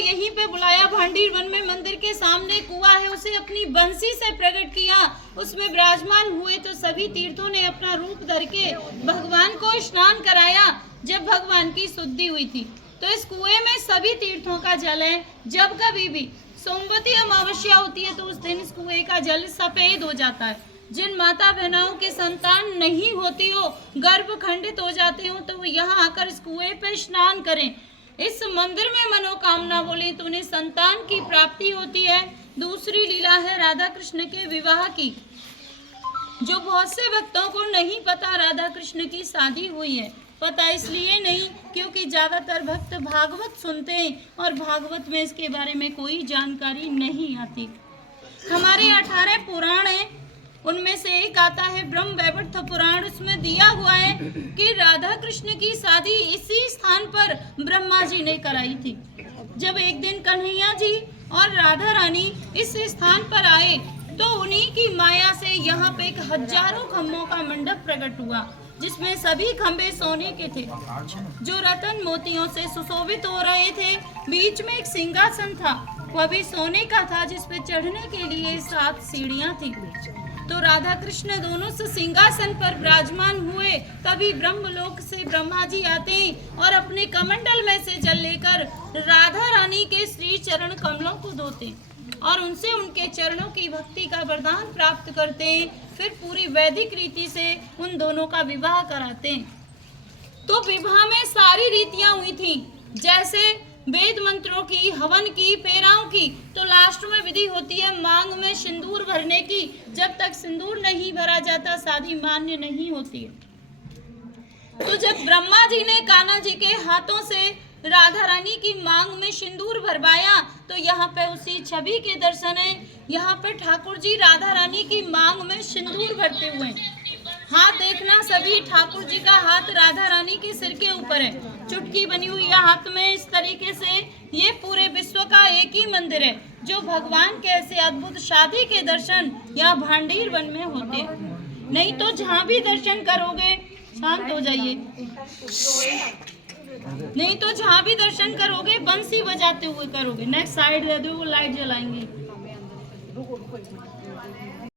यहीं पे बुलाया। भांडीर वन में मंदिर के सामने कुआं है, उसे अपनी बंसी से प्रकट किया, उसमें विराजमान हुए। तो सभी तीर्थों ने अपना रूप धर के भगवान को स्नान कराया। जब भगवान की शुद्धि हुई थी, तो इस कुएं में सभी तीर्थों का जल है। जब कभी भी सोमवती अमावस्या होती है, तो उस दिन इस कुएं का जल सफेद हो जाता है। जिन माता बहनों के संतान नहीं होती हो, गर्भ खंडित हो जाते हो, तो वो यहाँ आकर इस कुएं पे स्नान करें, इस मंदिर में मनोकामना बोले, तो उन्हें संतान की प्राप्ति होती है। दूसरी लीला है राधा कृष्ण के विवाह की, जो बहुत से भक्तों को नहीं पता राधा कृष्ण की शादी हुई है। पता इसलिए नहीं क्योंकि ज्यादातर भक्त भागवत सुनते हैं और भागवत में इसके बारे में कोई जानकारी नहीं आती। हमारे 18 पुराण हैं, उनमें से एक आता है ब्रह्म वैवर्त पुराण। उसमें दिया हुआ है कि राधा कृष्ण की शादी इसी स्थान पर ब्रह्मा जी ने कराई थी। जब एक दिन कन्हैया जी और राधा रानी इस स्थान पर आए, तो उन्हीं की माया से यहाँ पे 1000 खम्भों का मंडप प्रकट हुआ, जिसमें सभी खंभे सोने के थे, जो रतन मोतियों से सुशोभित हो रहे थे। बीच में एक सिंहासन था, वह भी सोने का था, जिसपे चढ़ने के लिए 7 सीढ़ियां थी। तो राधा कृष्ण दोनों से सिंहासन पर विराजमान हुए। तभी ब्रह्मलोक से ब्रह्मा जी आते हैं और अपने कमंडल में से जल लेकर राधा रानी के श्री चरण कमलों को धोते और उनसे उनके चरणों की भक्ति का वरदान प्राप्त करते हैं। फिर पूरी वैदिक रीति से उन दोनों का विवाह कराते हैं। तो विवाह में सारी रीतियां हुई थी, जैसे वेद मंत्रों की, हवन की, फेराओं की। तो लास्ट में विधि होती है मांग में सिंदूर भरने की। जब तक सिंदूर नहीं भरा जाता, शादी मान्य नहीं होती है। तो जब ब्रह्मा जी ने कान्हा जी के हाथों से राधा रानी की मांग में सिंदूर भरवाया, तो यहाँ पे उसी छवि के दर्शन है। यहाँ पे ठाकुर जी राधा रानी की मांग में सिंदूर भरते हुए, हाथ देखना सभी ठाकुर जी का हाथ राधा रानी के सिर के ऊपर है, चुटकी बनी हुई है हाथ में। इस तरीके से ये पूरे विश्व का एक ही मंदिर है, जो भगवान के ऐसे अद्भुत शादी के दर्शन यहाँ भांडीर वन में होते हैं। नहीं तो जहाँ भी दर्शन करोगे, शांत हो जाइए, नहीं तो जहाँ भी दर्शन करोगे बंसी बजाते हुए करोगे। नेक्स्ट साइड रह दो, वो लाइट जलाएंगे।